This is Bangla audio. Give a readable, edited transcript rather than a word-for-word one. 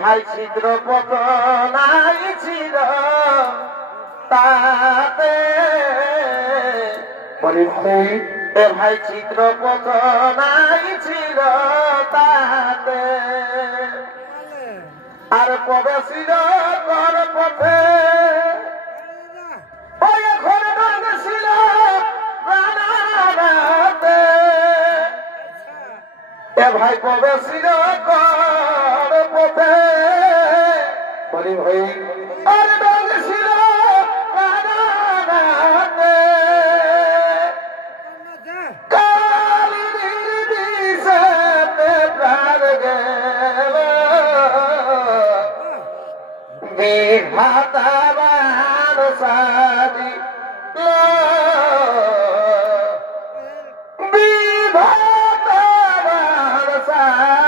ভাই ছিদ্র পতনাই ছিল তাতে বলি ভাই এ ভাই ছিদ্র পতনাই ছিল তাতে আর কবে ছিল কর পথে ওই ঘরে ছিল রানাতে এ ভাই কবে ছিল কর পথে বলি ভাই আর ছিল রানাতে কালিনীর বিষে প্রাণ গেল বিধাতার সাজি বিধাতার সাজি